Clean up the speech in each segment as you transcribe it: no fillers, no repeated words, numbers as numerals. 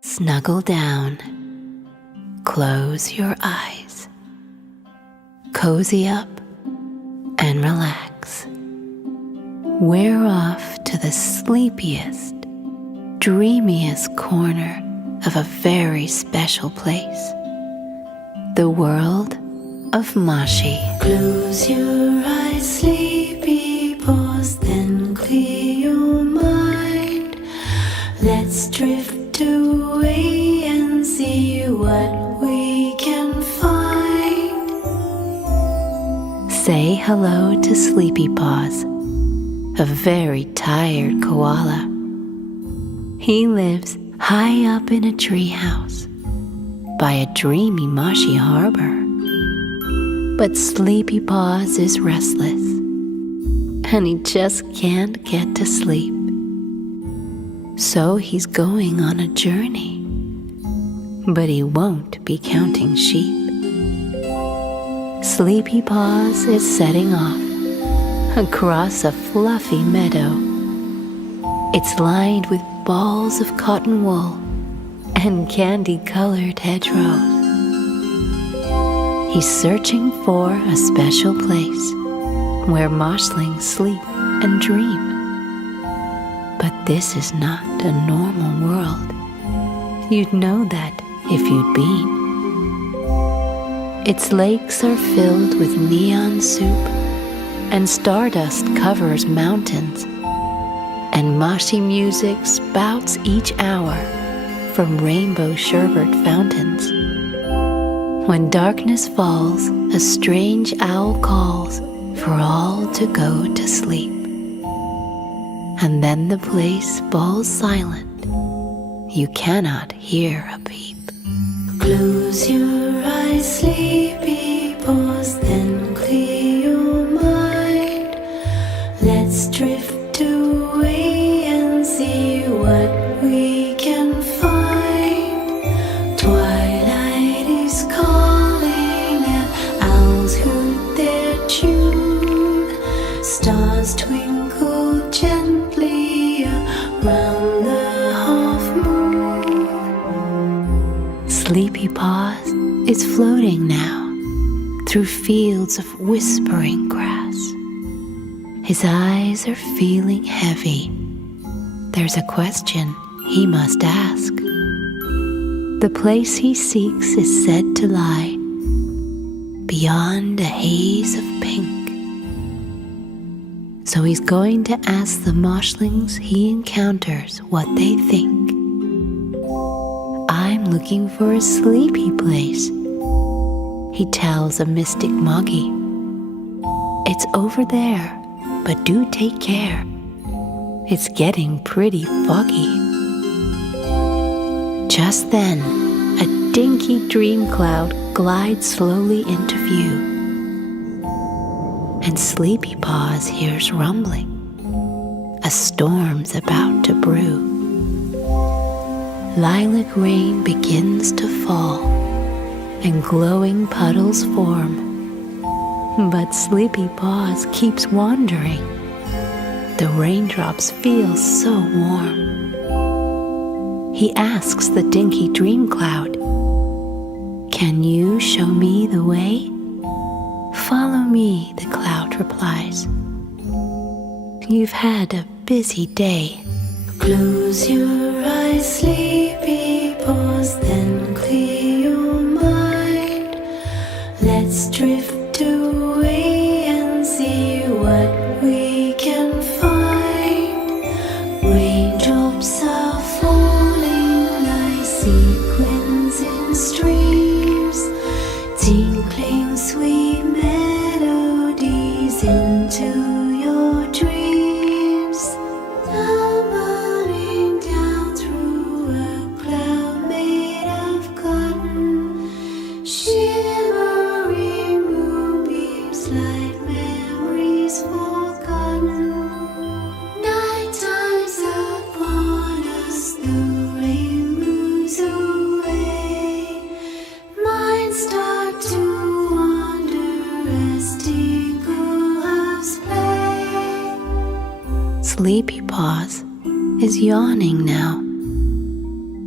Snuggle down, close your eyes, cozy up and relax. We're off to the sleepiest, dreamiest corner of a very special place, the world of Moshi. Close your eyes, sleepy paws, then clear your mind. Let's drift away and see what we can find. Say hello to SleepyPaws, a very tired koala. He lives high up in a treehouse by a dreamy Moshi harbor. But SleepyPaws is restless, and he just can't get to sleep. So he's going on a journey, but he won't be counting sheep. SleepyPaws is setting off across a fluffy meadow. It's lined with balls of cotton wool and candy-colored hedgerows. He's searching for a special place where Moshlings sleep and dream. But this is not a normal world. You'd know that if you'd been. Its lakes are filled with neon soup, and stardust covers mountains, and Moshi music spouts each hour from rainbow sherbet fountains. When darkness falls, a strange owl calls for all to go to sleep. And then the place falls silent. You cannot hear a peep. Close your eyes, sleepy paws, then clear your mind. Let's drift away and see what we can find. Twilight is calling and owls hoot their tune. Stars twinkle gently around the half moon. SleepyPaws is floating now through fields of whispering grass. His eyes are feeling heavy. There's a question he must ask. The place he seeks is said to lie beyond a haze of pink. So he's going to ask the Moshlings he encounters what they think. I'm looking for a sleepy place, he tells a Mystic Moggy. It's over there, but do take care. It's getting pretty foggy. Just then, a Dinky Dreamcloud glides slowly into view. And SleepyPaws hears rumbling. A storm's about to brew. Lilac rain begins to fall, and glowing puddles form. But SleepyPaws keeps wandering. The raindrops feel so warm. He asks the Dinky Dreamcloud, "Can you show me the way?" "Follow me," the cloud replies. "You've had a busy day." Close your eyes, sleepy paws, then clear your mind. Let's drift away and see what we can find. Raindrops are falling like sequins in streams, tinkling sweet melodies into your dreams. Tumbling down through a cloud SleepyPaws is yawning now.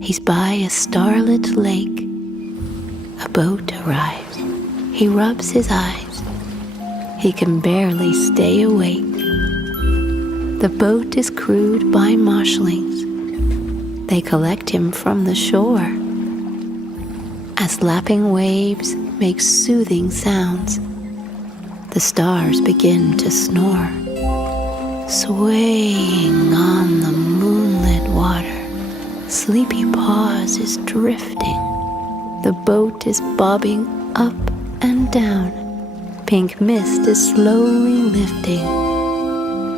He's by a starlit lake. A boat arrives. He rubs his eyes. He can barely stay awake. The boat is crewed by Moshlings. They collect him from the shore. As lapping waves make soothing sounds, the stars begin to snore. Swaying on the moonlit water, SleepyPaws is drifting. The boat is bobbing up and down. Pink mist is slowly lifting.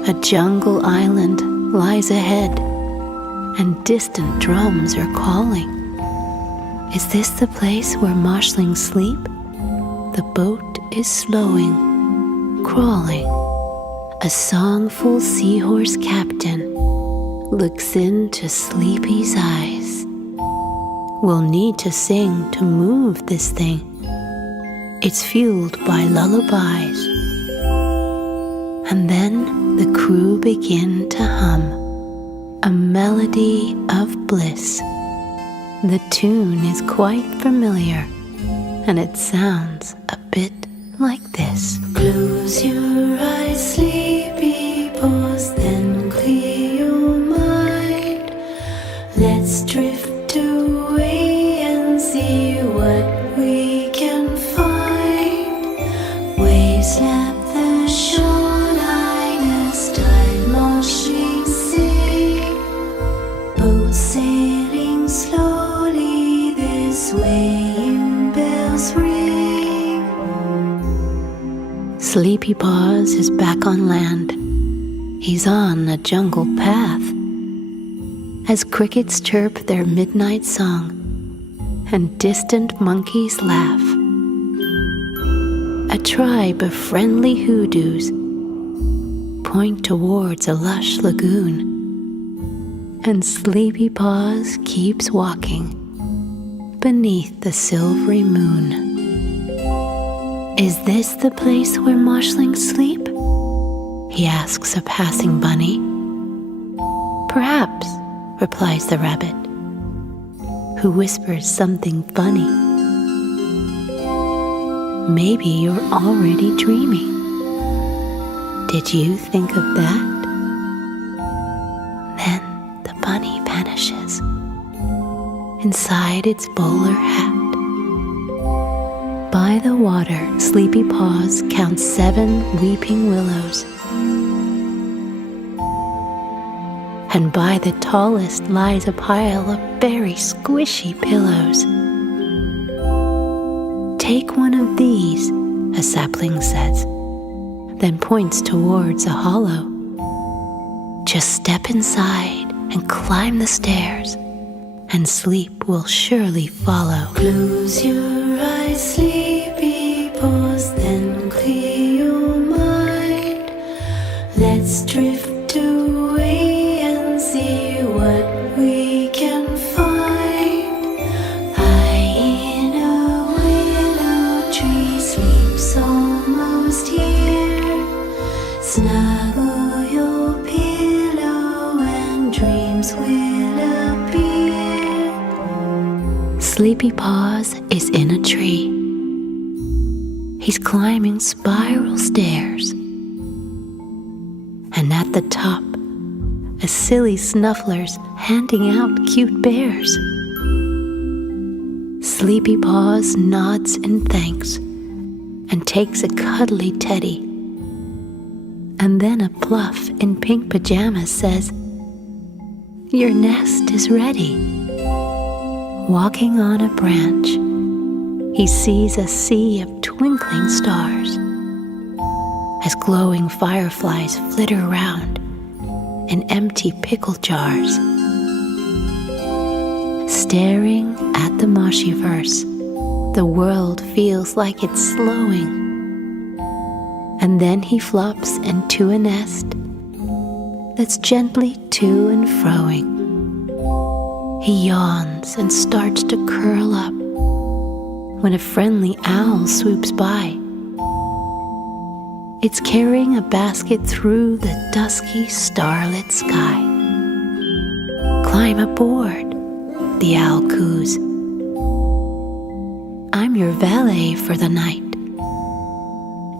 A jungle island lies ahead, and distant drums are calling. Is this the place where Moshlings sleep? The boat is slowing, crawling. A songful seahorse captain looks into Sleepy's eyes. We'll need to sing to move this thing. It's fueled by lullabies. And then the crew begin to hum a melody of bliss. The tune is quite familiar, and it sounds a bit like this. Close your eyes, SleepyPaws, then clear your mind. Let's drift away and see what we can find. Waves lap the shoreline as tide Moshlings sing. Boats sailing slowly this way, bells ring. SleepyPaws is back on land. He's on a jungle path. As crickets chirp their midnight song and distant monkeys laugh, a tribe of friendly hoodoos point towards a lush lagoon, and SleepyPaws keeps walking beneath the silvery moon. Is this the place where Moshlings sleep? He asks a passing bunny. Perhaps, replies the rabbit, who whispers something funny. Maybe you're already dreaming. Did you think of that? Then the bunny vanishes inside its bowler hat. By the water, SleepyPaws counts 7 weeping willows. And by the tallest lies a pile of very squishy pillows. Take one of these, a sapling says, then points towards a hollow. Just step inside and climb the stairs, and sleep will surely follow. Close your eyes, SleepyPaws, then clear your mind. Let's drift away and see what we can find. Lie in a willow tree, sleep's almost here. Snuggle your pillow and dreams will appear. SleepyPaws is in a tree. He's climbing spiral stairs. And at the top, a silly snuffler's handing out cute bears. SleepyPaws nods in thanks and takes a cuddly teddy. And then a fluff in pink pajamas says, "Your nest is ready." Walking on a branch, he sees a sea of twinkling stars as glowing fireflies flitter around in empty pickle jars. Staring at the Moshiverse, the world feels like it's slowing. And then he flops into a nest that's gently to and froing. He yawns and starts to curl up when a friendly owl swoops by. It's carrying a basket through the dusky starlit sky. Climb aboard, the owl coos. I'm your valet for the night.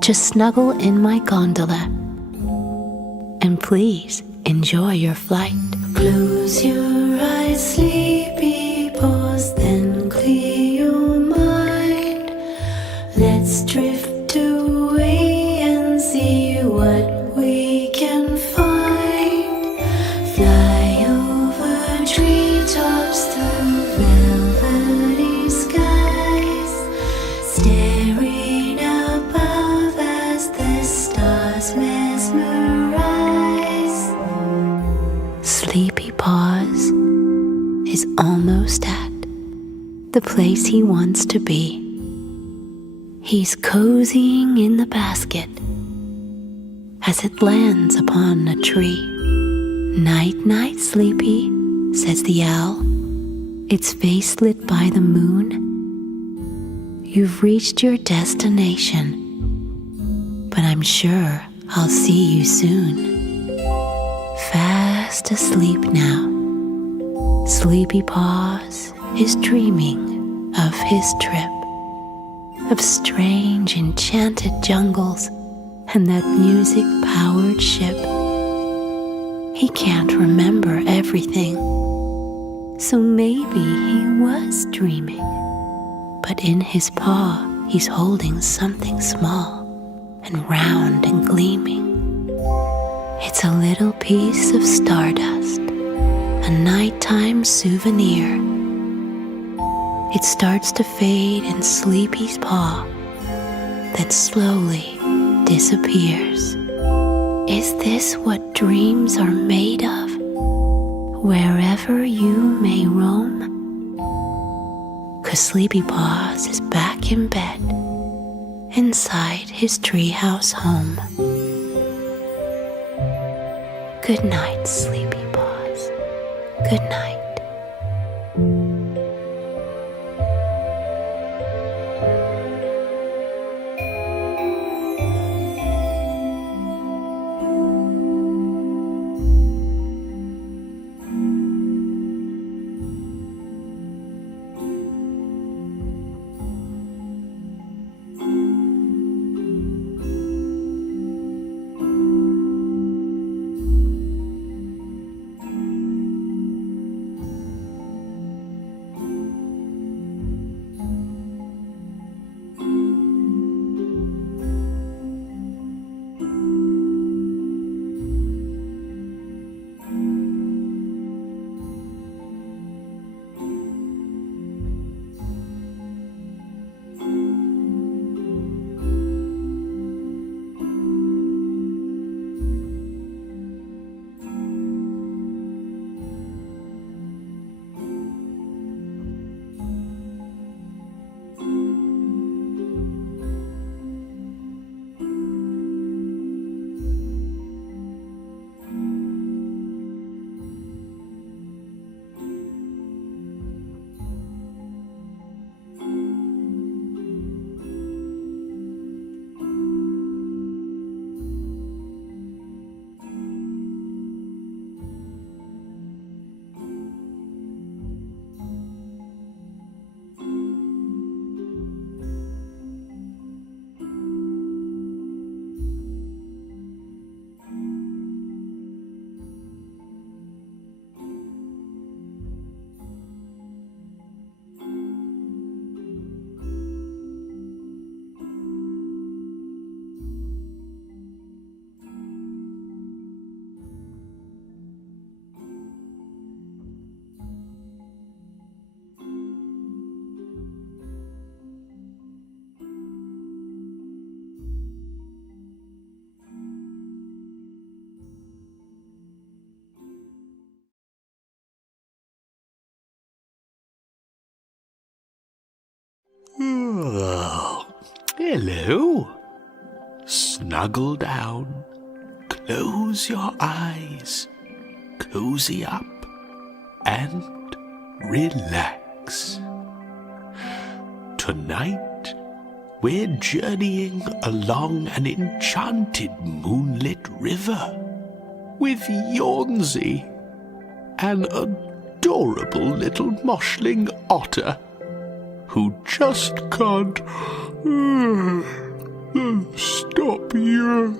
Just snuggle in my gondola, and please enjoy your flight. Close your eyes, sleepy paws, then clear your mind. Let's drift away and see what we can find. Fly over treetops through velvety skies, staring above as the stars mesmerize. SleepyPaws is almost at the place he wants to be. He's cozying in the basket as it lands upon a tree. Night, night, Sleepy, says the owl, its face lit by the moon. You've reached your destination, but I'm sure I'll see you soon. Fast asleep now, SleepyPaws is dreaming of his trip, of strange enchanted jungles and that music-powered ship. He can't remember everything, so maybe he was dreaming. But in his paw he's holding something small and round and gleaming. It's a little piece of stardust, a nighttime souvenir. It starts to fade in Sleepy's paw, that slowly disappears. Is this what dreams are made of? Wherever you may roam? 'Cause SleepyPaws is back in bed, inside his treehouse home. Good night, SleepyPaws. Good night. Oh, hello. Snuggle down, close your eyes, cozy up, and relax. Tonight, we're journeying along an enchanted moonlit river with Yawnsy, an adorable little Moshling otter who just can't stop yawning.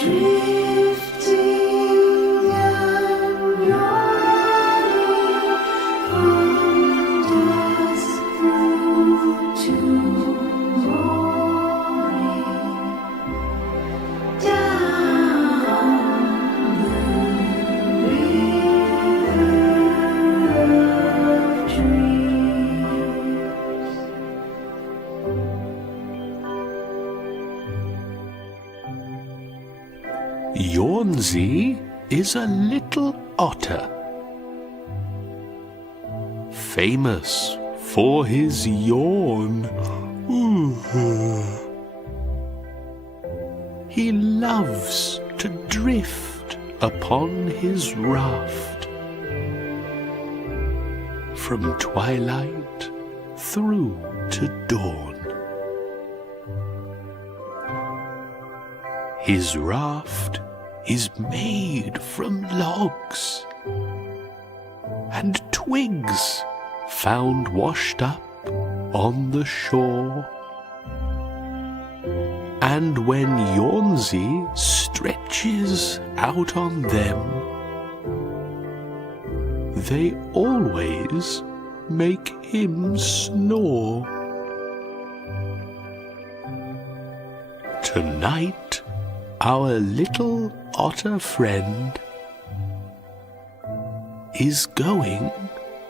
Drifting and rolling from dusk to morning, down the river of dreams. Yawnsy is a little otter, famous for his yawn. He loves to drift upon his raft from twilight through to dawn. His raft is made from logs and twigs found washed up on the shore. And when Yawnsy stretches out on them, they always make him snore. Tonight, our little otter friend is going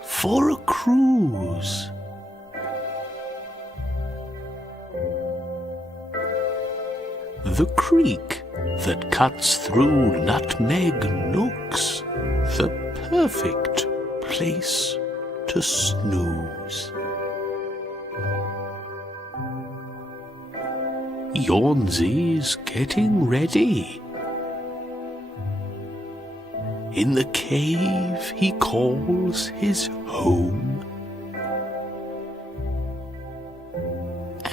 for a cruise. The creek that cuts through nutmeg nooks, the perfect place to snooze. Yawnsy's getting ready. In the cave he calls his home.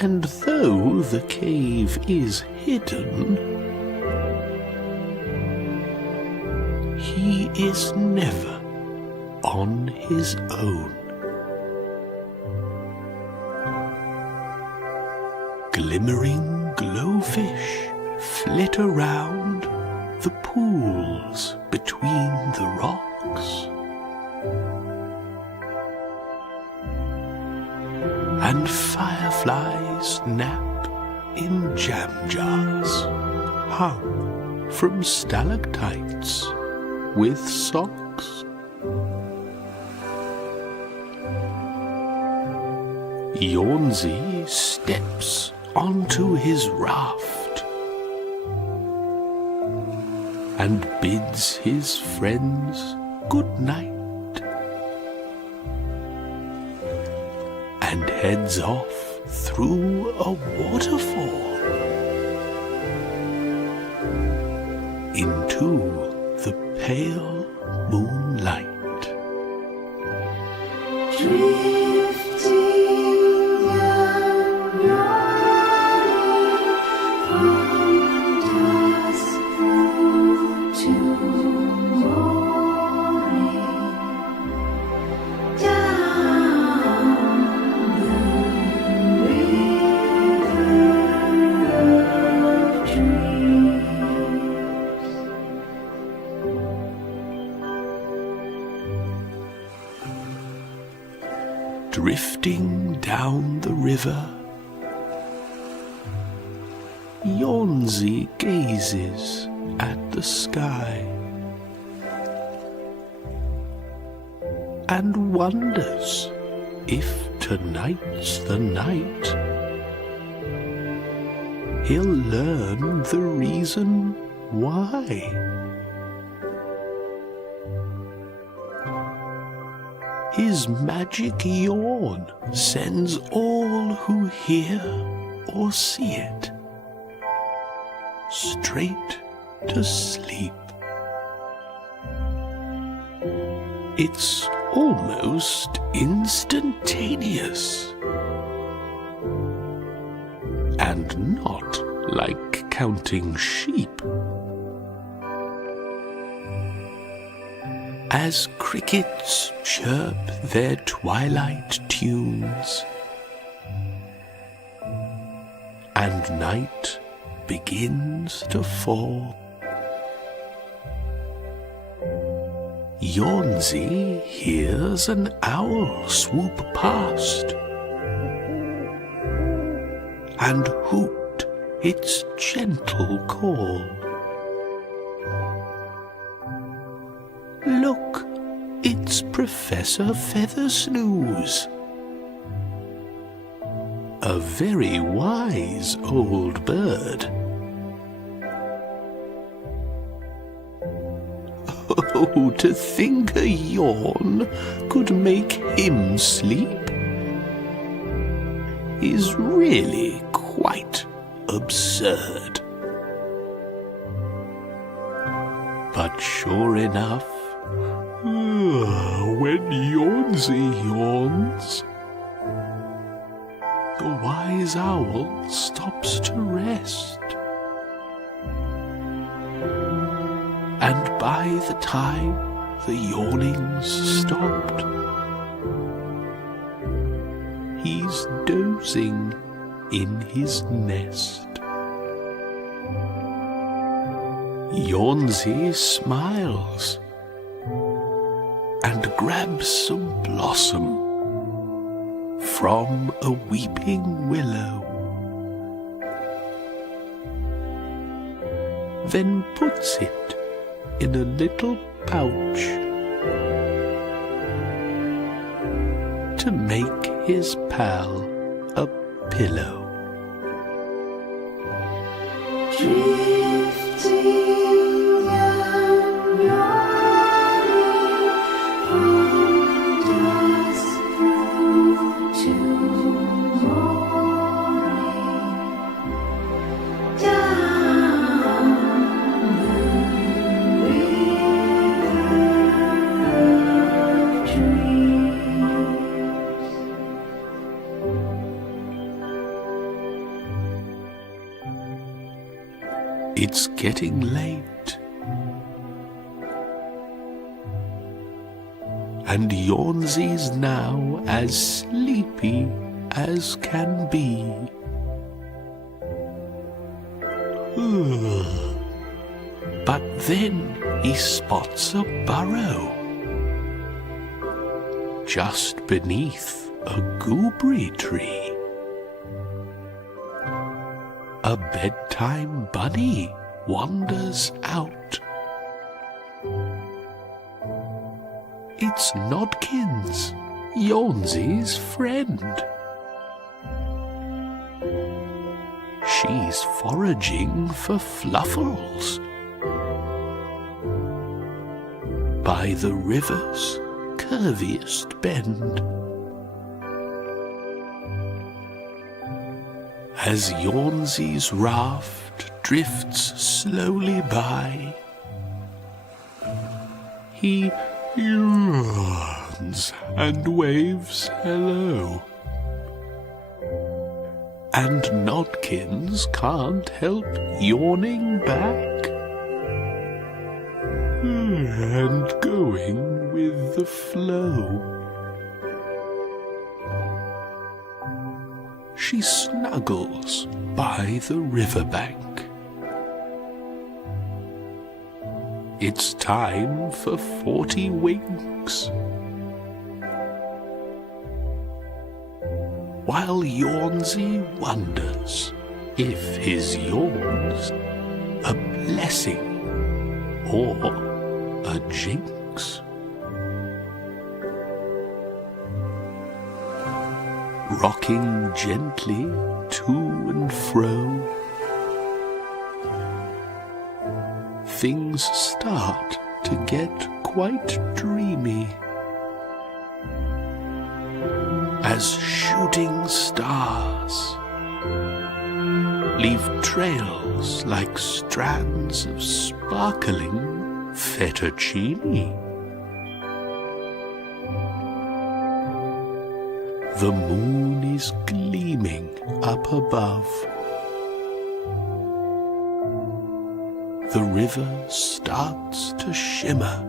And though the cave is hidden, he is never on his own. Glimmering glowfish flit around the pools between the rocks, and fireflies nap in jam jars hung from stalactites with socks. Yawnsy steps onto his raft and bids his friends good night, and heads off through a waterfall into the pale moonlight. Drifting and rolling from dusk to morning, down the river of dreams. Drifting down the river, Yawnsy gazes at the sky and wonders if tonight's the night he'll learn the reason why. His magic yawn sends all who hear or see it straight to sleep. It's almost instantaneous, and not like counting sheep. As crickets chirp their twilight tunes, and night begins to fall, Yawnsy hears an owl swoop past, and hoot its gentle call. Look, it's Professor Feathersnooze, a very wise old bird. Oh, to think a yawn could make him sleep is really quite absurd. But sure enough, when Yawnsy yawns, the wise owl stops to rest. And by the time the yawning's stopped, he's dozing in his nest. Yawnsy smiles and grabs some blossom from a weeping willow, then puts it in a little pouch to make his pal a pillow. Drifting and yawning from dusk to morning, down the It's getting late, and Yawnsy's now as sleepy as can be. But then he spots a burrow just beneath a gooseberry tree. A bedtime bunny wanders out. It's Nodkins, Yawnsy's friend. She's foraging for fluffles by the river's curviest bend. As Yawnsy's raft drifts slowly by, he yawns and waves hello. And Nodkins can't help yawning back and going with the flow. She snuggles by the riverbank. It's time for 40 winks, while Yawnsy wonders if his yawn's a blessing or a jinx. Rocking gently to and fro, things start to get quite dreamy as shooting stars leave trails like strands of sparkling fettuccine. The moon is gleaming up above. The river starts to shimmer,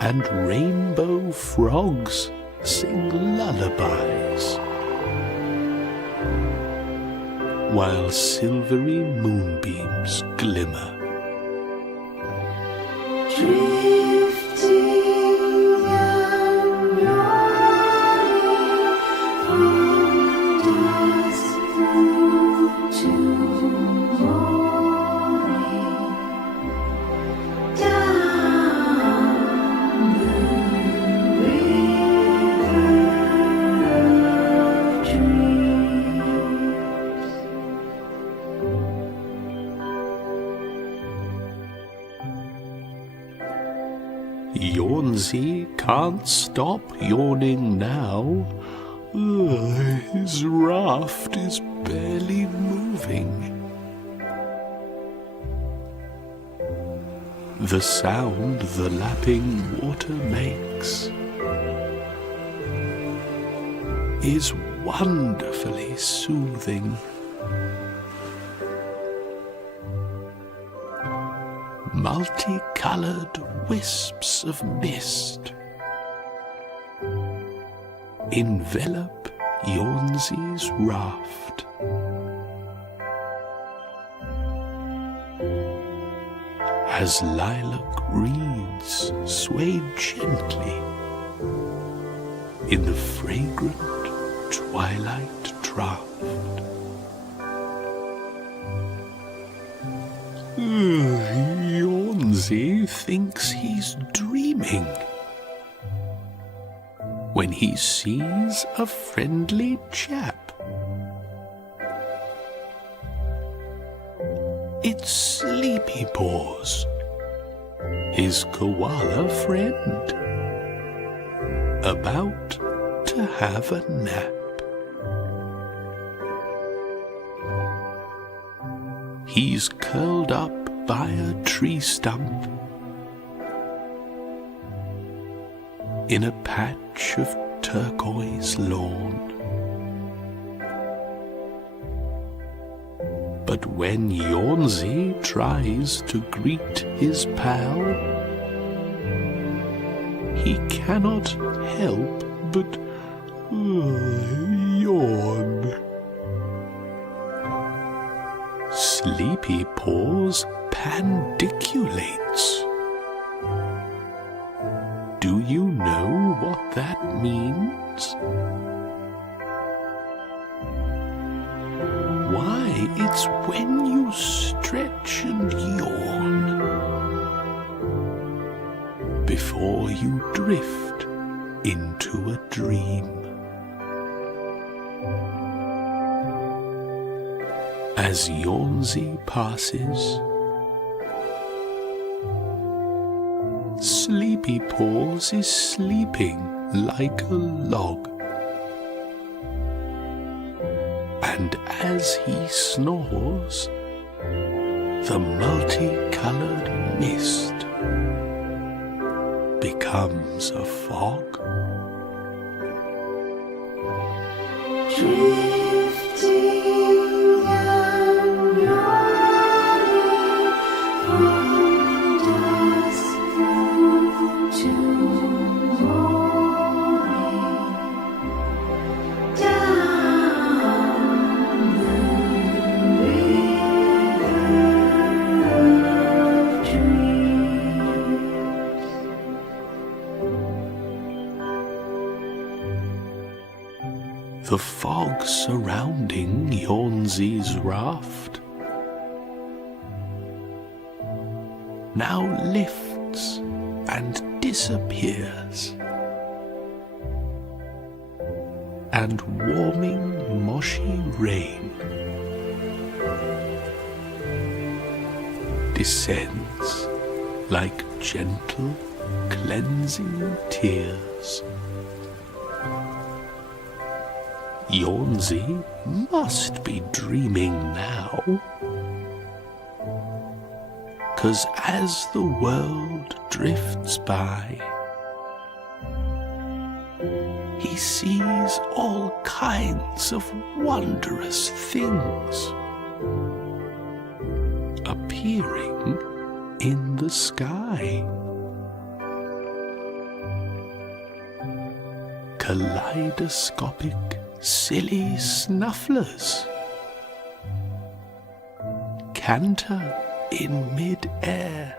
and rainbow frogs sing lullabies, while silvery moonbeams glimmer. Drifting and rolling from dusk through to morning, down the river of dreams. Yawnsy can't stop yawning now. His raft is barely moving. The sound the lapping water makes is wonderfully soothing. Multicolored wisps of mist envelop Yawnsey's raft. As lilac reeds sway gently in the fragrant twilight draught. Yawnsey thinks he's dreaming when he sees a friendly chap. It's SleepyPaws, his koala friend, about to have a nap. He's curled up by a tree stump in a patch of turquoise lawn. But when Yawnsey tries to greet his pal, he cannot help but yawn. SleepyPaws pandiculates. Do you know what that means? Why, it's when you stretch and yawn before you drift into a dream. As Yawnsey passes, SleepyPaws is sleeping like a log. And as he snores, the multicolored mist becomes a fog. Drifting and rolling from dusk through to morning, down the river of dreams. The fog surrounding Yawnsey's raft now lifts and disappears, and warming moshy rain descends like gentle cleansing tears. Yawnsey must be dreaming now, 'cause as the world drifts by, he sees all kinds of wondrous things appearing in the sky. Kaleidoscopic silly snufflers canter in mid-air.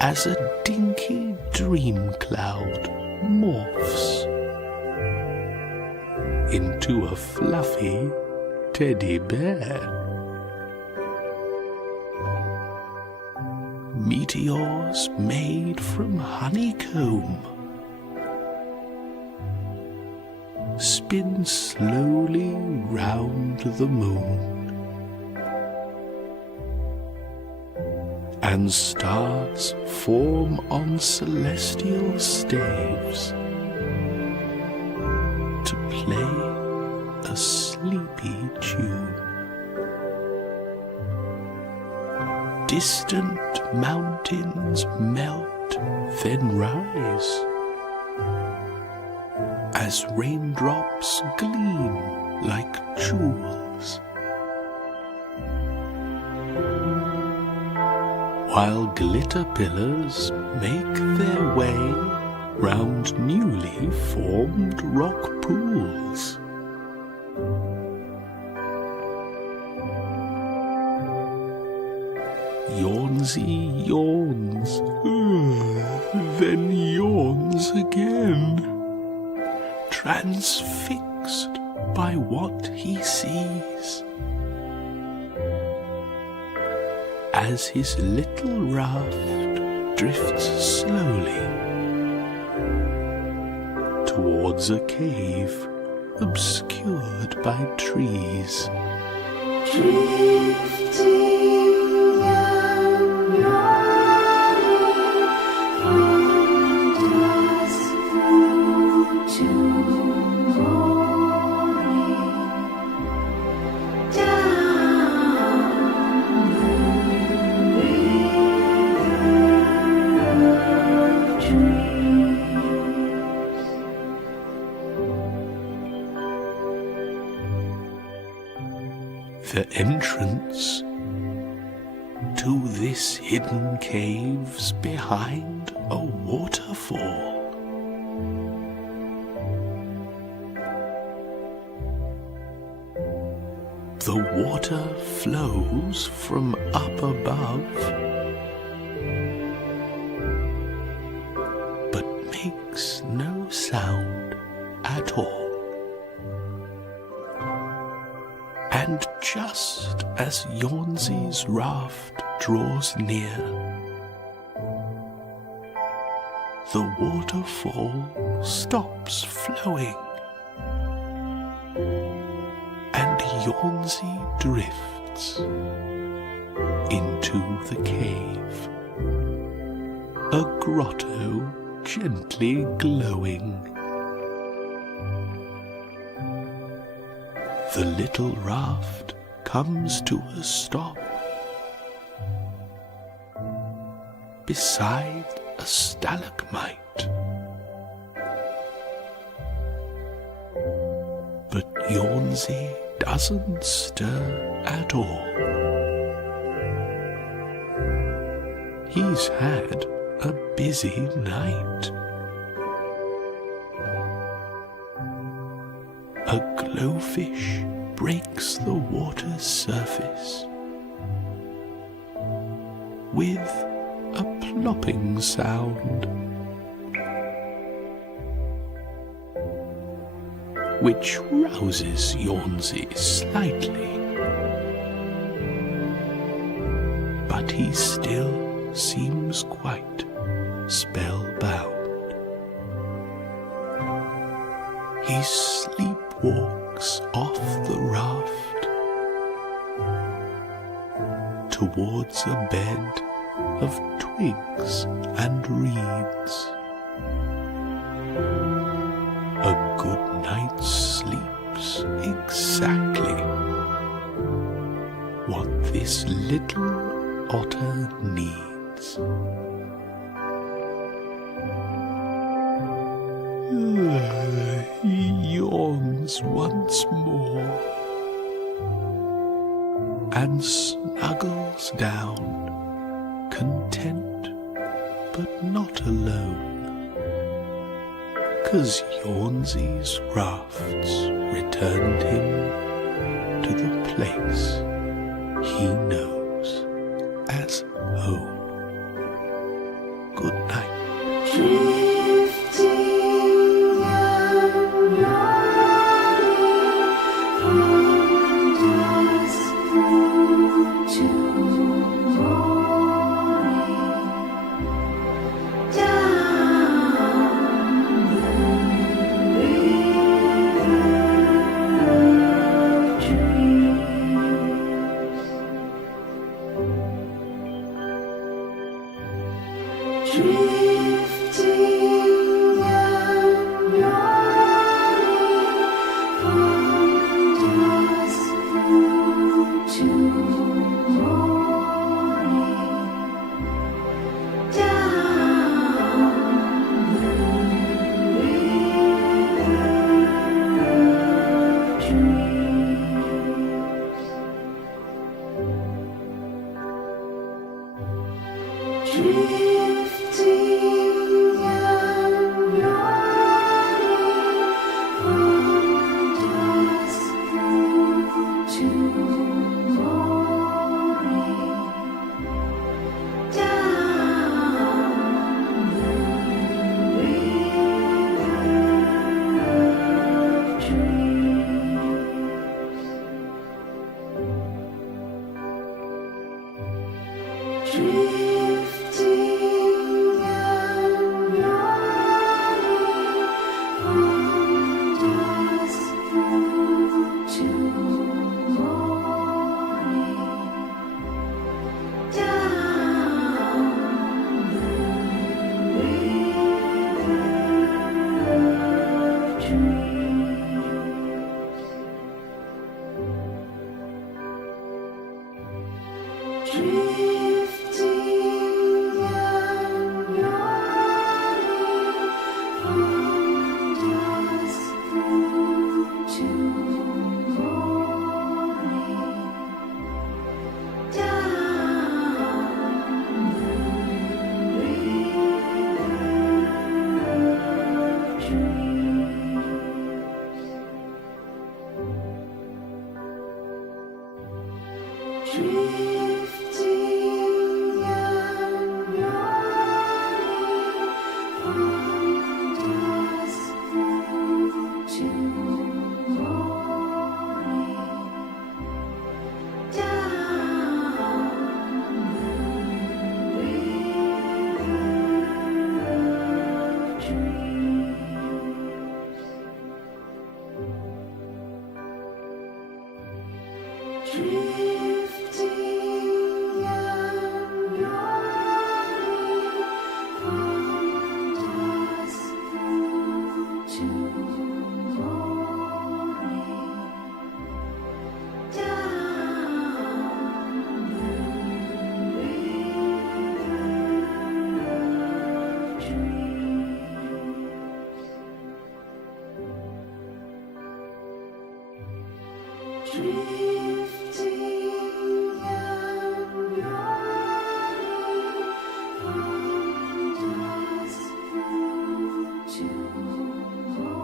As a Dinky Dreamcloud morphs into a fluffy teddy bear. Meteors made from honeycomb spin slowly round the moon, and stars form on celestial staves to play a sleepy tune. Distant mountains melt, then rise, as raindrops gleam like jewels, while glitter pillars make their way round newly formed rock pools. Yawnsy yawns, then yawns again, transfixed by what he sees, as his little raft drifts slowly towards a cave obscured by trees. Drifting down from dusk through to morning, down the river of dreams. The entrance to this hidden cave's behind a waterfall. The water flows from up above, but makes no sound at all. And just as Yawnsey's raft draws near, the waterfall stops flowing, and Yawnsey drifts into the cave, a grotto gently glowing. The little raft comes to a stop beside a stalagmite, but Yawnsey doesn't stir at all. He's had a busy night. A glowfish breaks the water's surface with a plopping sound, which rouses Yawnsey slightly, but he still seems quite spellbound. He sleepwalks off the raft towards a bed of twigs and reeds. A good night's sleep's exactly what this little otter needs. He yawns once more and snuggles down, content but not alone, 'cause Yawnsy's rafts returned him to the place he knows as home. Good night. Drifting and yawning from dusk to morning, down the river of dreams. Drifting and yawning from dusk to morning, down the river of dreams. Drifting and yawning from dusk to morning, down the river of dreams. Drifting and yawning from dusk to morning,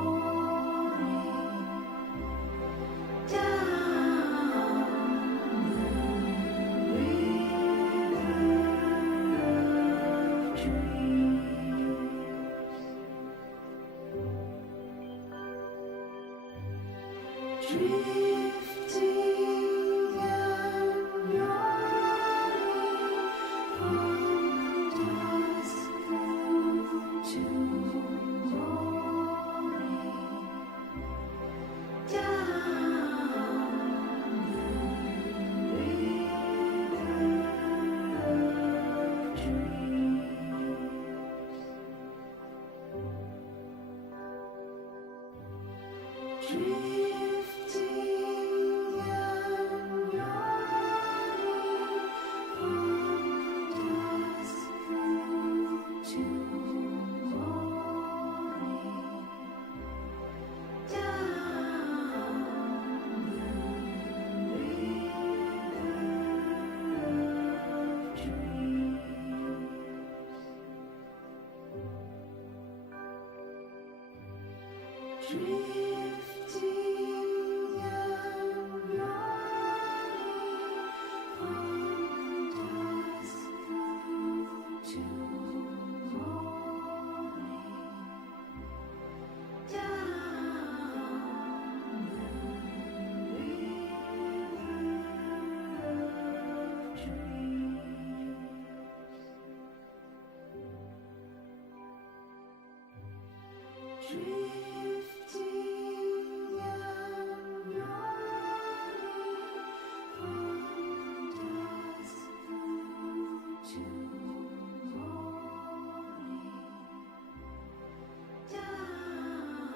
down the river of dreams. Drifting and yawning from dusk to morning, down the Drifting and rolling from dusk to morning, down the Drifting and rolling from dusk to morning, down the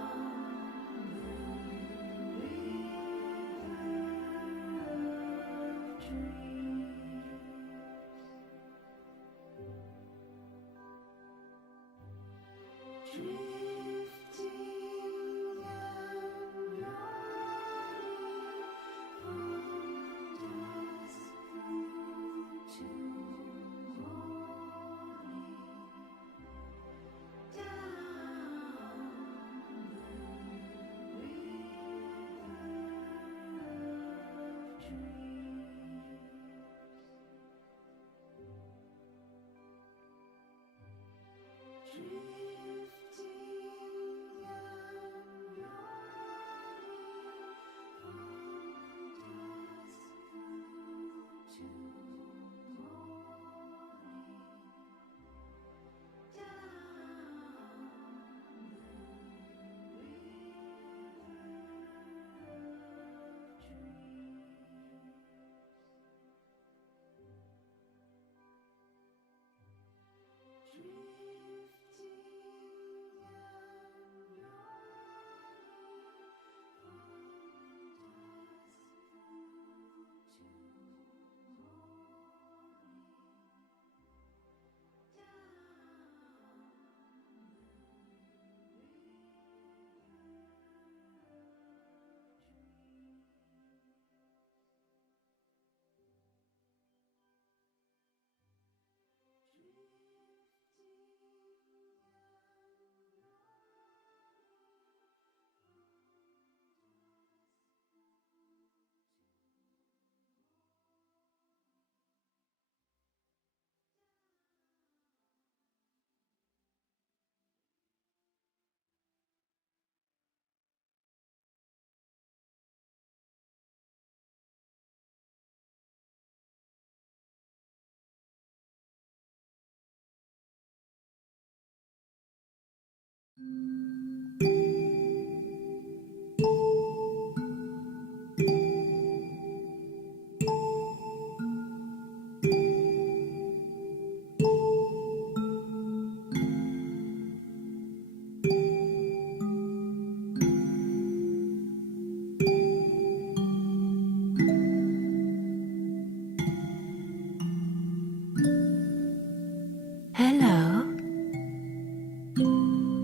Hello.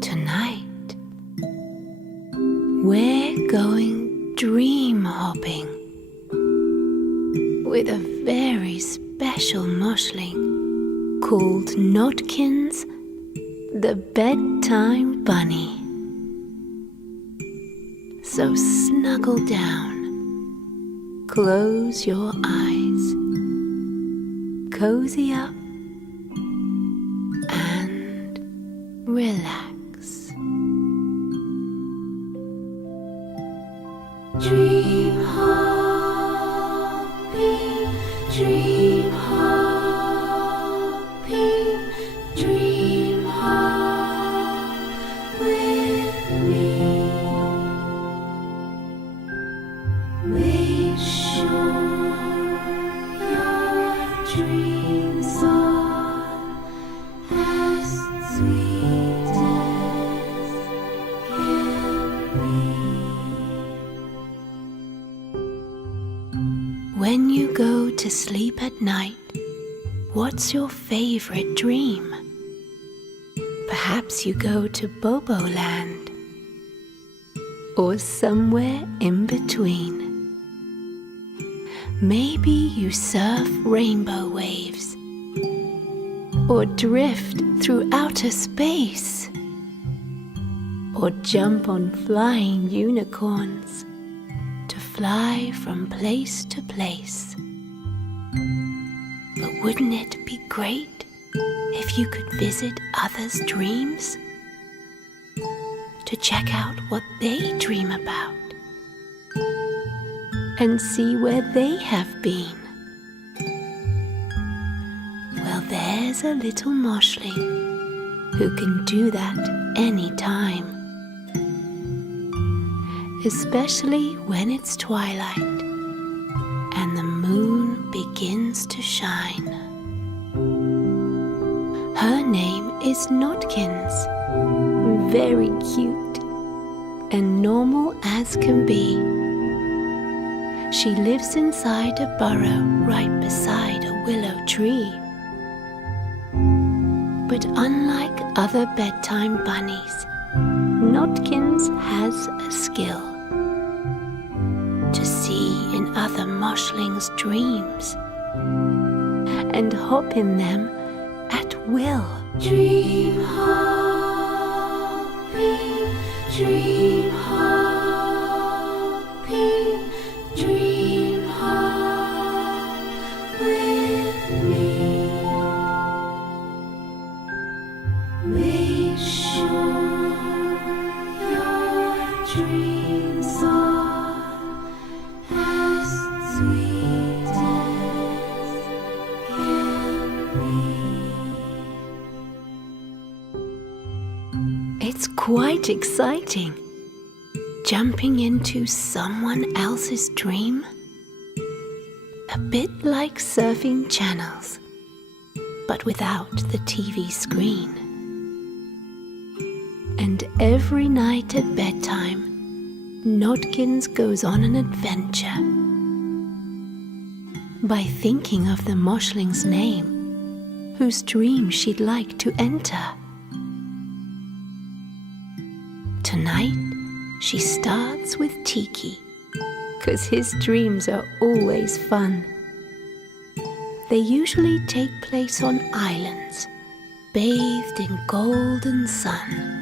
Tonight, we're going dream hopping with a very special moshling called Nodkins the Bedtime Bunny. So snuggle down, close your eyes, cozy up, and relax. Dream hopping, dream hopping, dream hop with me. Make sure your dreams are as sweet as can be. When you go to sleep at night, what's your favorite dream? Perhaps you go to Bobo Land, or somewhere in between. Maybe you surf rainbow waves, or drift through outer space, or jump on flying unicorns to fly from place to place. But wouldn't it be great if you could visit others' dreams? To check out what they dream about and see where they have been. Well, there's a little moshling who can do that anytime, especially when it's twilight and the moon begins to shine. Her name is Notkins, very cute and normal as can be. She lives inside a burrow right beside a willow tree. But unlike other bedtime bunnies, Notkins has a skill to see in other moshlings' dreams and hop in them at will. Dream hopping, dream hopping, dream hop with me. Make sure your dreams are as sweet as can be. It's quite exciting, jumping into someone else's dream. A bit like surfing channels, but without the TV screen. And every night at bedtime, Notkins goes on an adventure by thinking of the moshling's name, whose dream she'd like to enter. Tonight, she starts with Tiki, 'cause his dreams are always fun. They usually take place on islands, bathed in golden sun.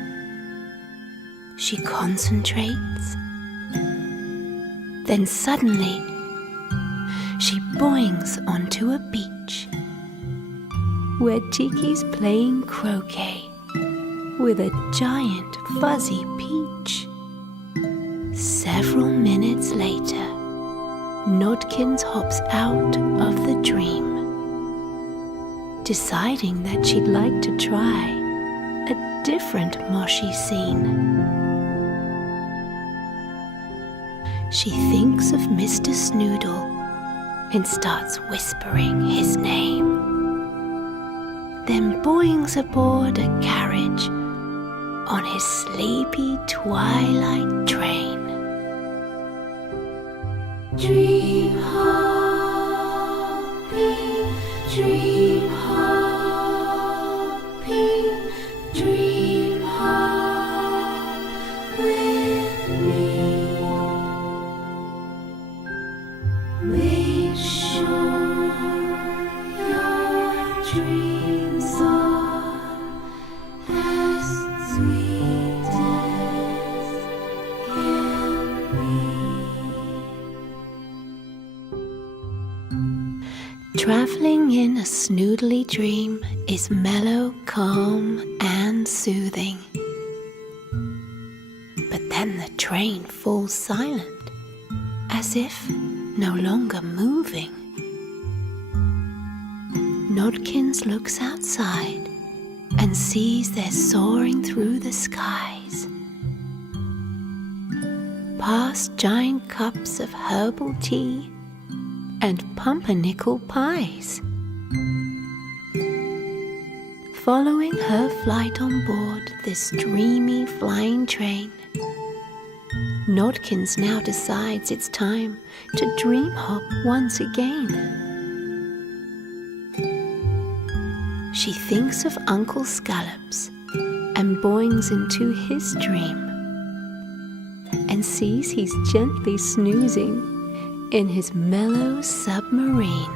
She concentrates, then suddenly she boings onto a beach where Tiki's playing croquet with a giant fuzzy peach. Several minutes later, Notkins hops out of the dream, deciding that she'd like to try a different moshy scene. She thinks of Mr. Snoodle and starts whispering his name, then boings aboard a carriage on his sleepy twilight train. Dream hopping, dream hopping, dream hop with me. Make sure your dreams are as sweet as can be. Traveling in a snoodly dream is mellow, calm, and soothing. But then the train falls silent, as if no longer moving. Notkins looks outside and sees they're soaring through the skies, past giant cups of herbal tea and pumpernickel pies. Following her flight on board this dreamy flying train, Notkins now decides it's time to dream hop once again. She thinks of Uncle Scallops and boings into his dream and sees he's gently snoozing in his mellow submarine.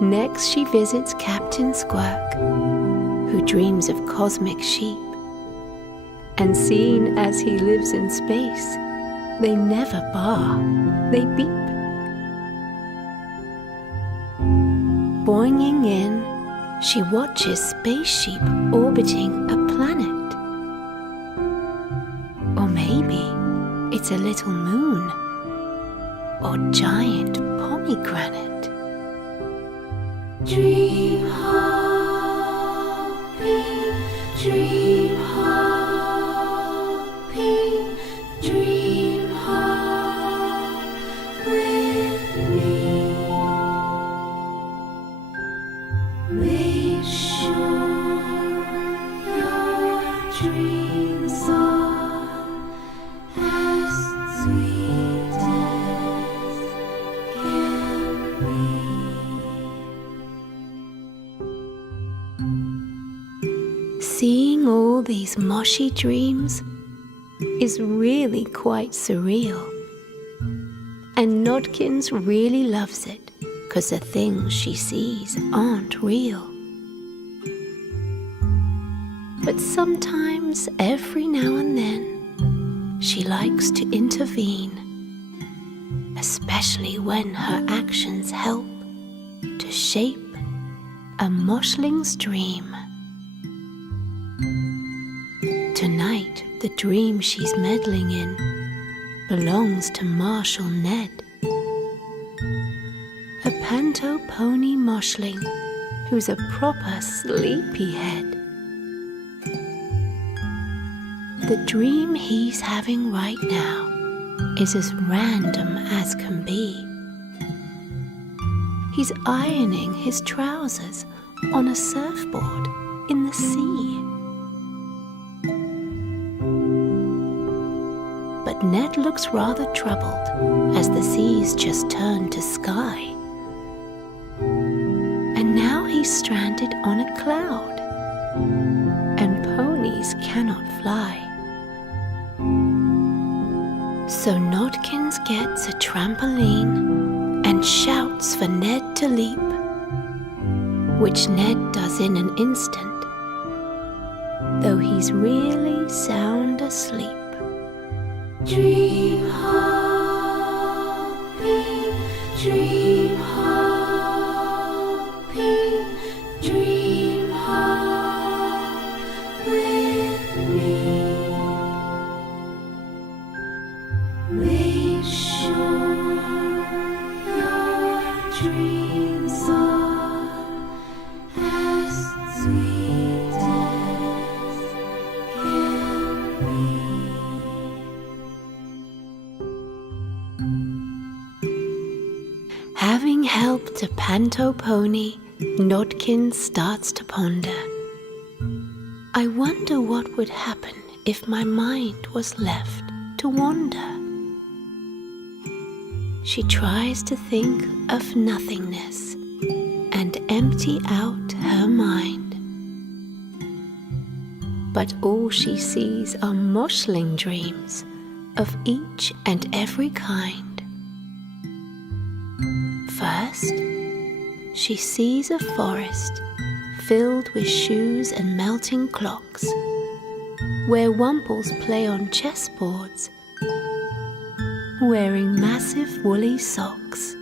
Next, she visits Captain Squirk, who dreams of cosmic sheep. And seen as he lives in space, they never bar, they beep. Boinging in, she watches space sheep orbiting a planet. Or maybe it's a little moon or giant pomegranate. Dream hopping, dream hopping, dream hop with me. Make sure your dreams are as sweet as can be. Seeing all these moshy dreams is really quite surreal. And Nodkins really loves it, 'cause the things she sees aren't real. But sometimes, every now and then, she likes to intervene, especially when her actions help to shape a Moshling's dream. Tonight, the dream she's meddling in belongs to Marshal Ned, a panto pony Moshling who's a proper sleepyhead. The dream he's having right now is as random as can be. He's ironing his trousers on a surfboard in the sea. But Ned looks rather troubled as the seas just turn to sky. And now he's stranded on a cloud, and ponies cannot fly. So Nodkins gets a trampoline and shouts for Ned to leap, which Ned does in an instant, though he's really sound asleep. Dream hopping, dream hopping, dream hop with me. Make sure your dreams are as sweet as can be. Having helped a panto pony, Nodkins starts to ponder. I wonder what would happen if my mind was left to wander. She tries to think of nothingness and empty out her mind. But all she sees are Moshling dreams of each and every kind. First, she sees a forest filled with shoes and melting clocks, where Wumples play on chessboards, wearing massive woolly socks.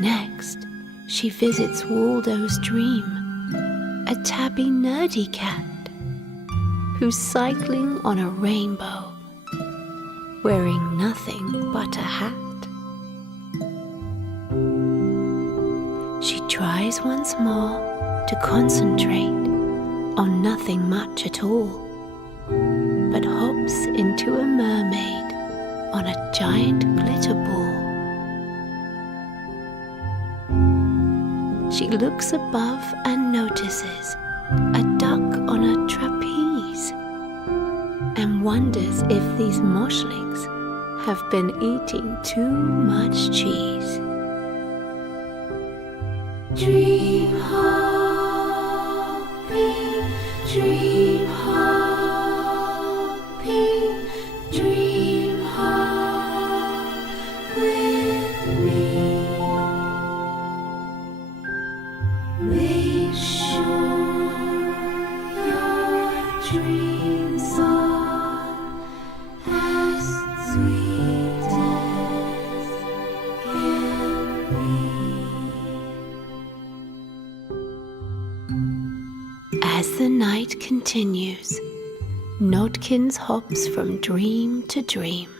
Next, she visits Waldo's dream, a tabby nerdy cat, who's cycling on a rainbow, wearing nothing but a hat. She tries once more to concentrate on nothing much at all, but hops into a mermaid on a giant glitter ball. She looks above and notices a duck on a trapeze and wonders if these Moshlings have been eating too much cheese. Dream hopping, dream hopping, dream hop with me. Make sure As the night continues, Nodkins hops from dream to dream.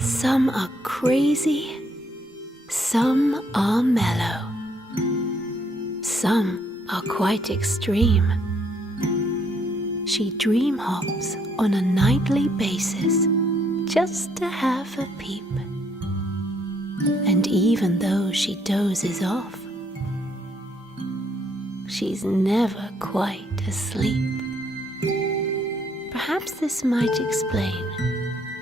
Some are crazy, some are mellow, some are quite extreme. She dream hops on a nightly basis just to have a peep. And even though she dozes off, she's never quite asleep. Perhaps this might explain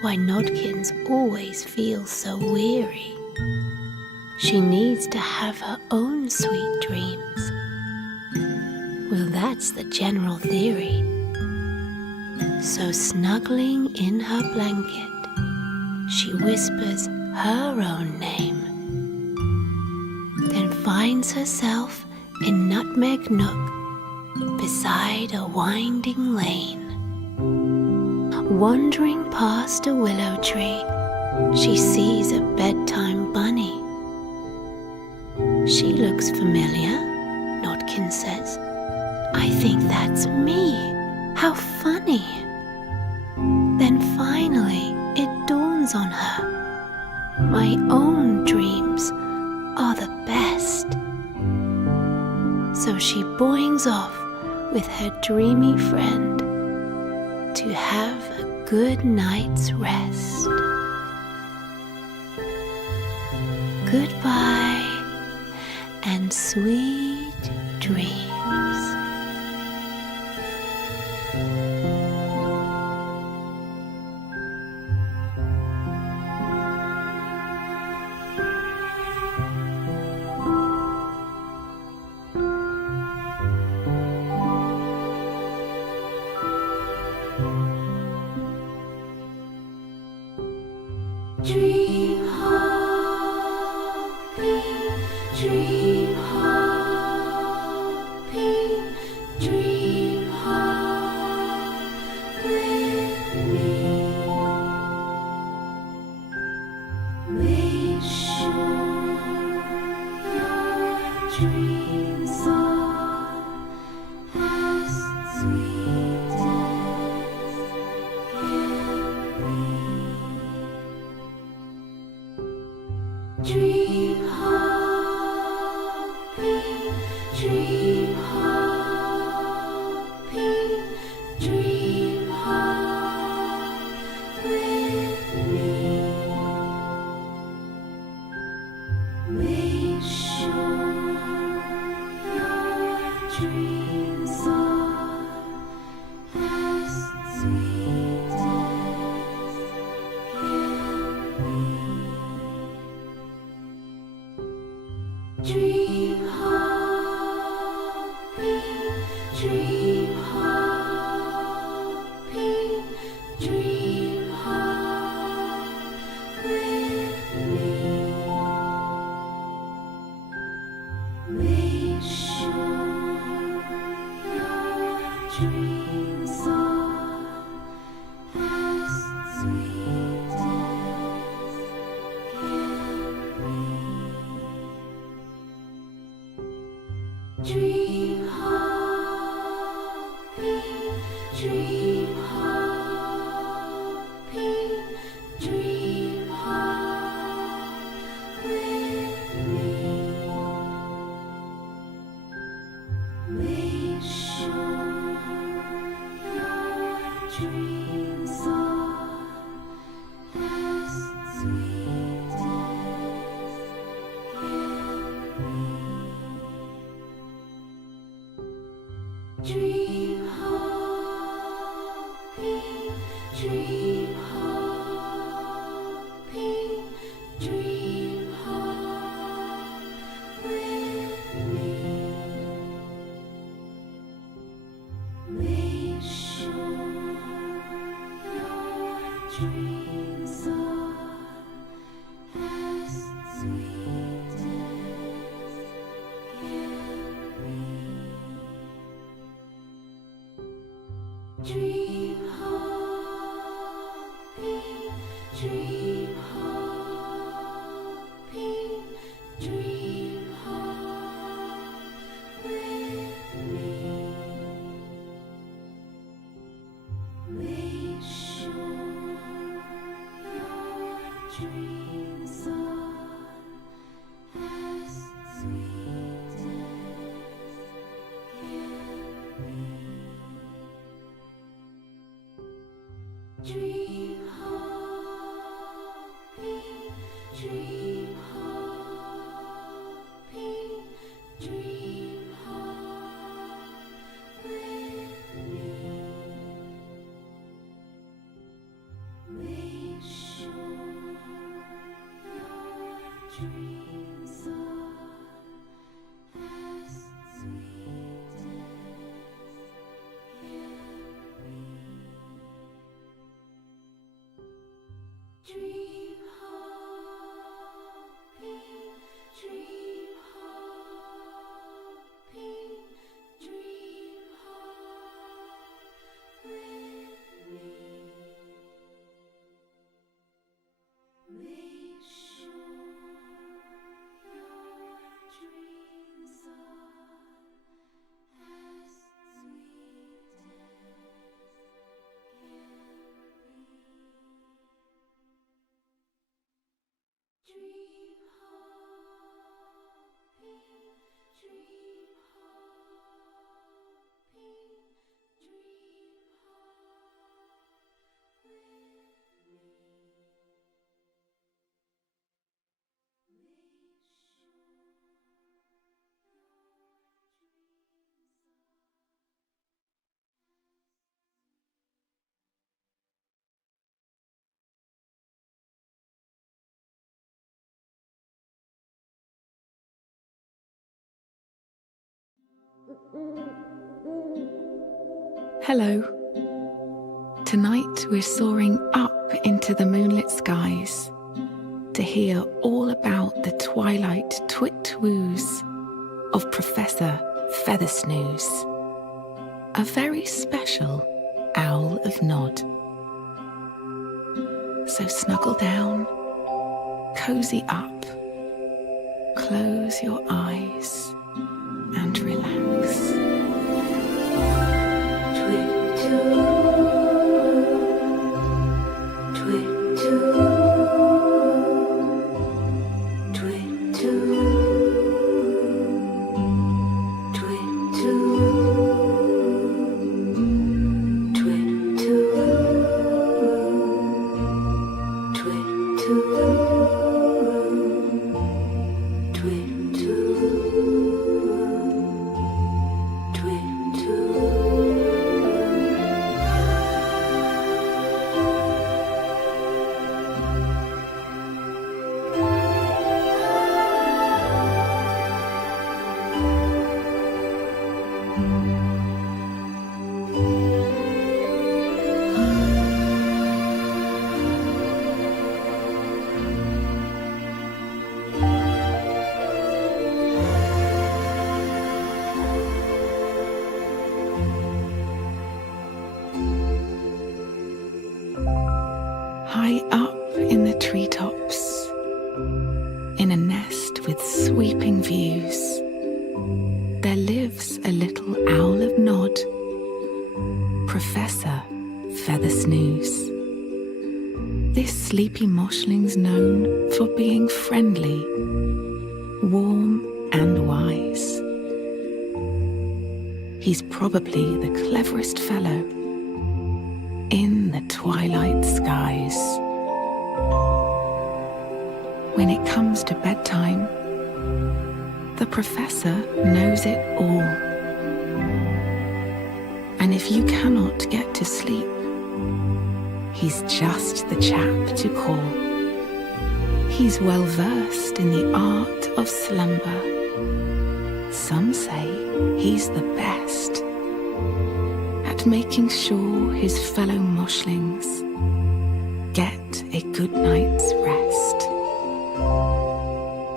why Nodkins always feels so weary. She needs to have her own sweet dreams. Well, that's the general theory. So snuggling in her blanket, she whispers her own name, then finds herself in Nutmeg Nook beside a winding lane. Wandering past a willow tree, she sees a bedtime bunny. She looks familiar, Nodkin says. I think that's me. How funny. Then finally it dawns on her. My own dreams are the best. So she boings off with her dreamy friend to have a good night's rest. Goodbye and sweet dreams. Dream hopping, dream hop with me. Make sure your dreams are as sweet as can be. Dream hopping, dream hop with me. Make sure your dreams are as sweet as can be. Dream hopping, dream hop with me. Make sure dreams are as sweet as can be. Dream hopping, dream hopping, dream hop with me. Make sure your dreams are as sweet as can be. Dream hopping, dream hopping, dream hop with me. Hello. Tonight we're soaring up into the moonlit skies to hear all about the twilight twit-woos of Professor Feathersnooze, a very special owl of Nod. So snuggle down, cozy up, close your eyes and relax. High up in the treetops, in a nest with sweeping views, there lives a little owl of Nod, Professor Feathersnooze. This sleepy Moshling's known for being friendly, warm and wise. He's probably the cleverest fellow in the twilight skies. When it comes to bedtime, the professor knows it all. And if you cannot get to sleep, he's just the chap to call. He's well versed in the art of slumber. Some say he's the best at making sure his fellow Moshlings get a good night's rest.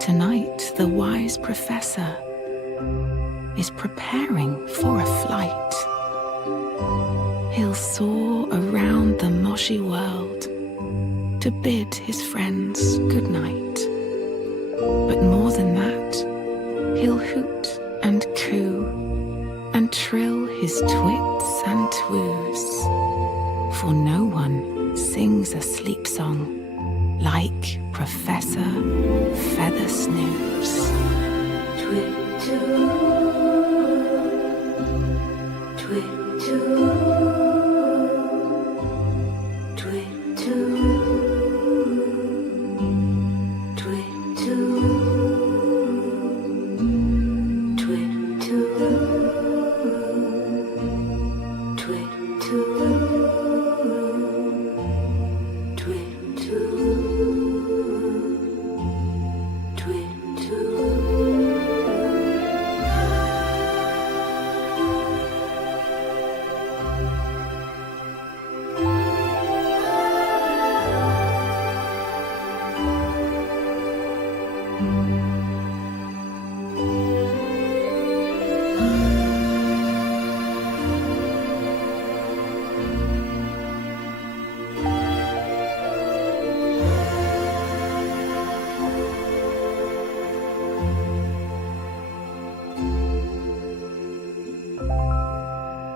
Tonight, the wise professor is preparing for a flight. He'll soar around the moshy world to bid his friends good night. But more than that, he'll hoot and coo and trill his twits and twoos, for no one sings a sleep song like Professor Feathersnooze. Twit-too, twit-too, twit-too, twit-too, twit-too, twit-too.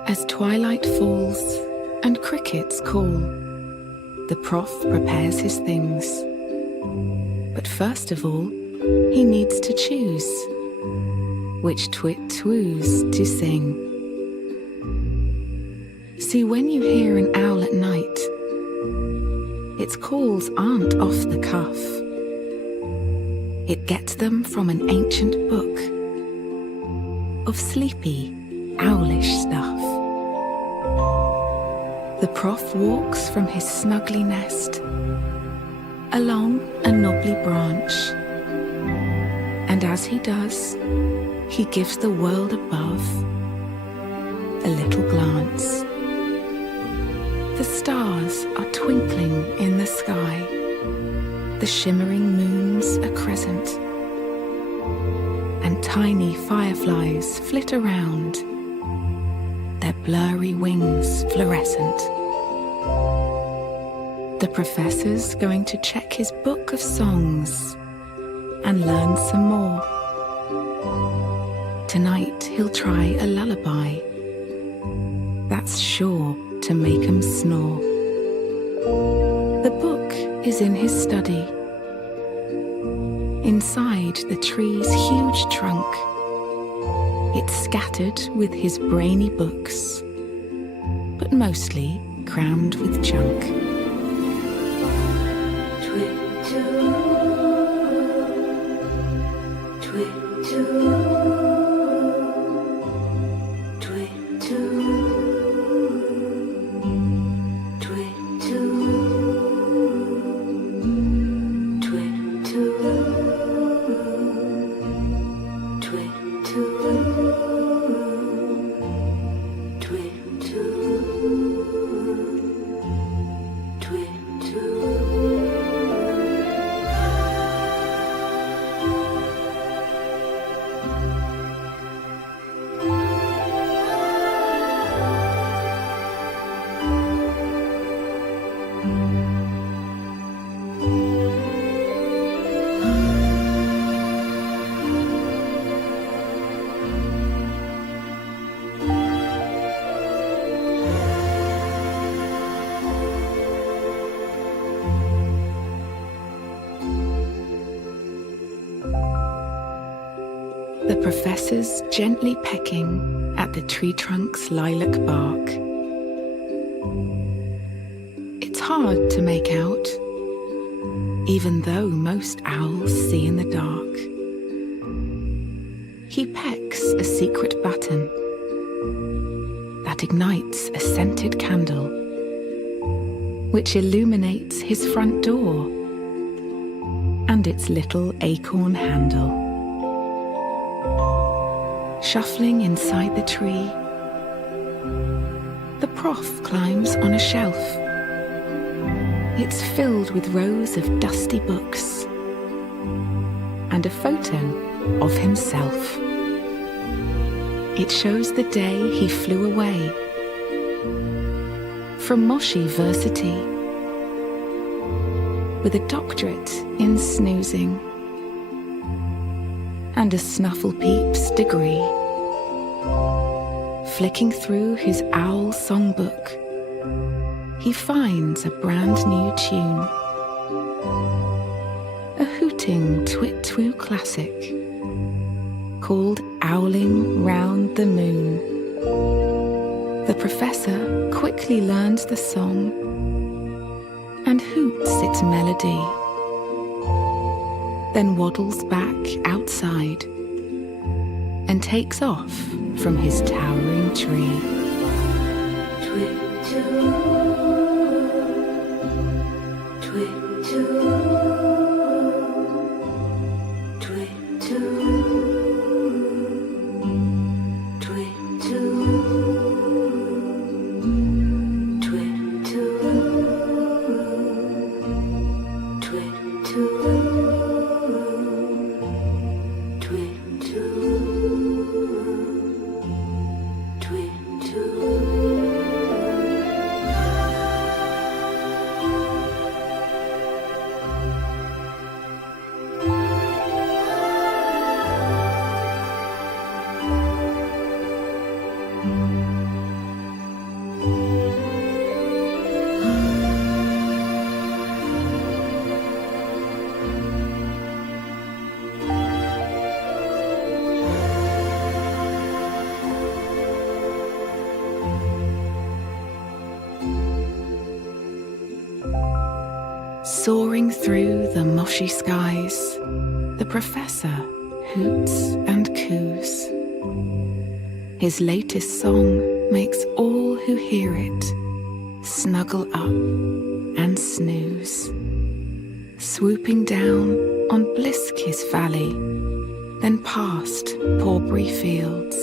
As twilight falls and crickets call, the prof prepares his things. But first of all, he needs to choose which twit-twoos to sing. See, when you hear an owl at night, its calls aren't off the cuff. It gets them from an ancient book of sleepy, owlish stuff. The prof walks from his snuggly nest along a knobbly branch, and as he does, he gives the world above a little glance. The stars are twinkling in the sky, the shimmering moon's a crescent, and tiny fireflies flit around, their blurry wings fluorescent. The professor's going to check his book of songs and learn some more. Tonight he'll try a lullaby that's sure to make him snore. The book is in his study, inside the tree's huge trunk. It's scattered with his brainy books, but mostly crammed with junk. The professor's gently pecking at the tree trunk's lilac bark. It's hard to make out, even though most owls see in the dark. He pecks a secret button that ignites a scented candle, which illuminates his front door and its little acorn handle. Shuffling inside the tree, the prof climbs on a shelf. It's filled with rows of dusty books and a photo of himself. It shows the day he flew away from Moshlings with a doctorate in snoozing and a Snufflepeep's degree. Flicking through his owl songbook, he finds a brand new tune, a hooting twit-twoo classic called Owling Round the Moon. The professor quickly learns the song and hoots its melody, then waddles back outside and takes off from his towering tree. Soaring through the moshy skies, the professor hoots and coos. His latest song makes all who hear it snuggle up and snooze. Swooping down on Bliskiss Valley, then past Pawbury Fields.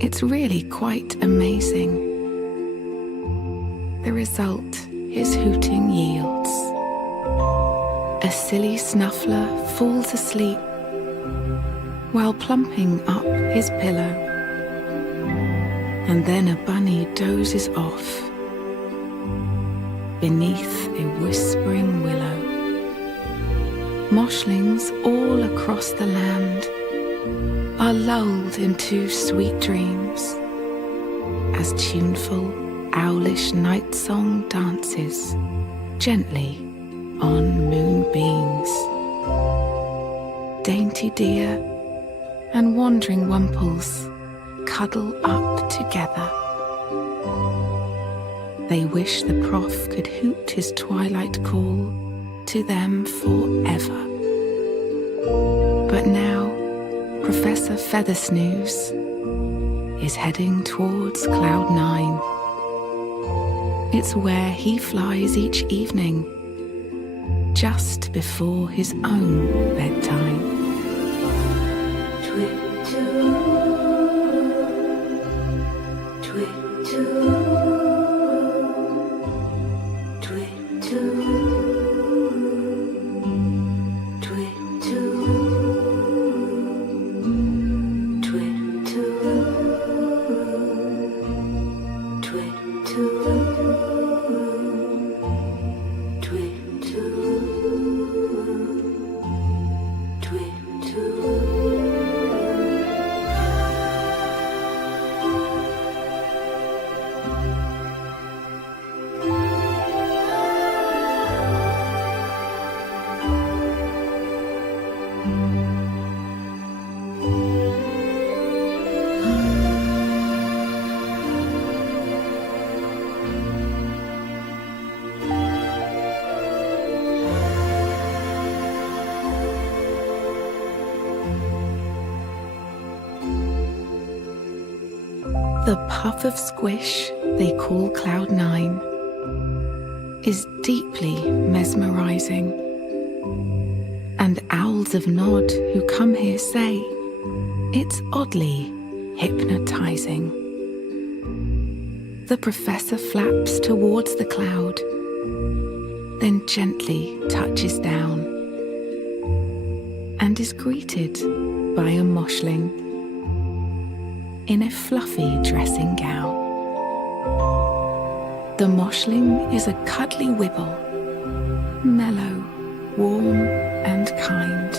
It's really quite amazing, the result his hooting yields. A silly snuffler falls asleep while plumping up his pillow, and then a bunny dozes off beneath a whispering willow. Moshlings all across the land are lulled into sweet dreams as tuneful, owlish night song dances gently on moonbeams. Dainty deer and wandering wumples cuddle up together. They wish the prof could hoot his twilight call to them forever. But now Professor Feathersnooze is heading towards Cloud 9. It's where he flies each evening, just before his own bedtime. The puff of squish they call Cloud 9 is deeply mesmerizing, and owls of Nod who come here say it's oddly hypnotizing. The professor flaps towards the cloud, then gently touches down, and is greeted by a moshling in a fluffy dressing gown. The moshling is a cuddly wibble, mellow, warm and kind.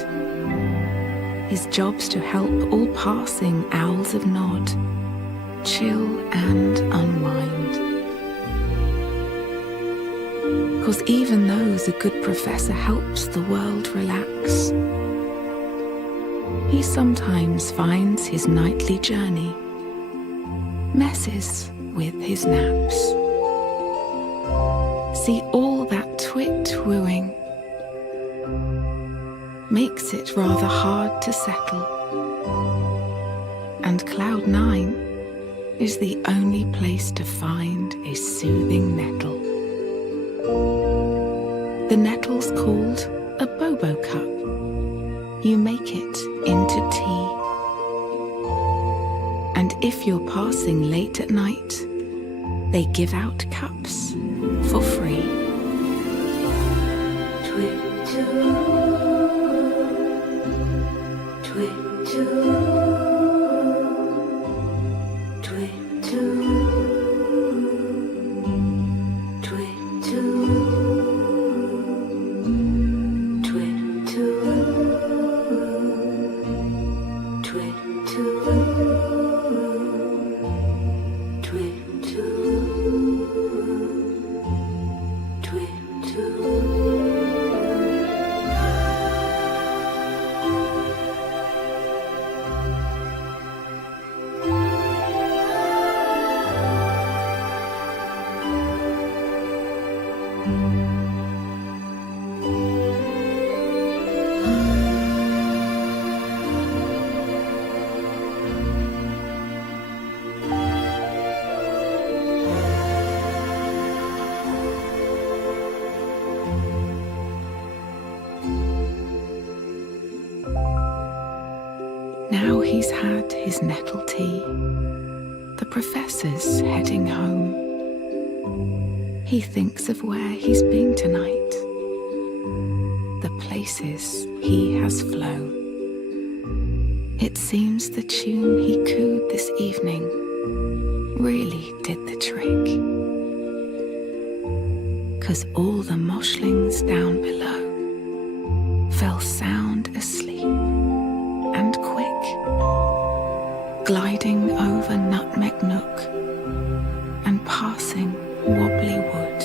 His job's to help all passing owls of Nod chill and unwind. 'Cause even though the good professor helps the world relax, he sometimes finds his nightly journey messes with his naps. See, all that twit-wooing makes it rather hard to settle, and Cloud 9 is the only place to find a soothing nettle. The nettle's called a bobo cup. You make it into tea. And if you're passing late at night, they give out cups for free. Now he's had his nettle tea. The professor's heading home. He thinks of where he's been tonight, the places he has flown. It seems the tune he cooed this evening really did the trick. 'Cause all the Moshlings down below fell sound asleep and quick, gliding over Nutmeg Nook and passing Wobbly Wood.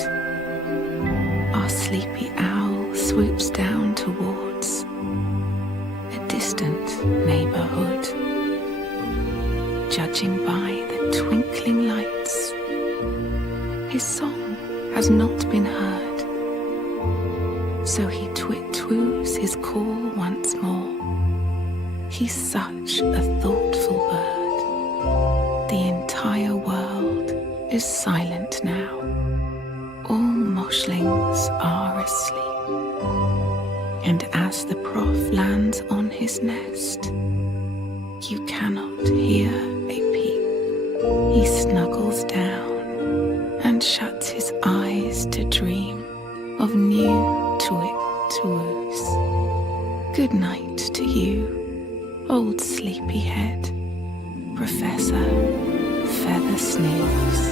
Our sleepy owl swoops down towards a distant neighborhood. Judging by the twinkling lights, his song has not been heard, so he twit-twoos his call once more. He's such a thoughtful bird. The entire world is silent now. All Moshlings are asleep. And as the prof lands on his nest, you cannot hear a peep. He snuggles down and shuts his eyes to dream of new twit-twoos. Good night to you, old sleepyhead, Professor Feather Snooze.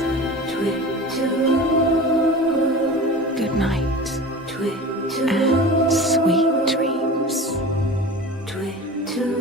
Good night and sweet dreams. Twit-two.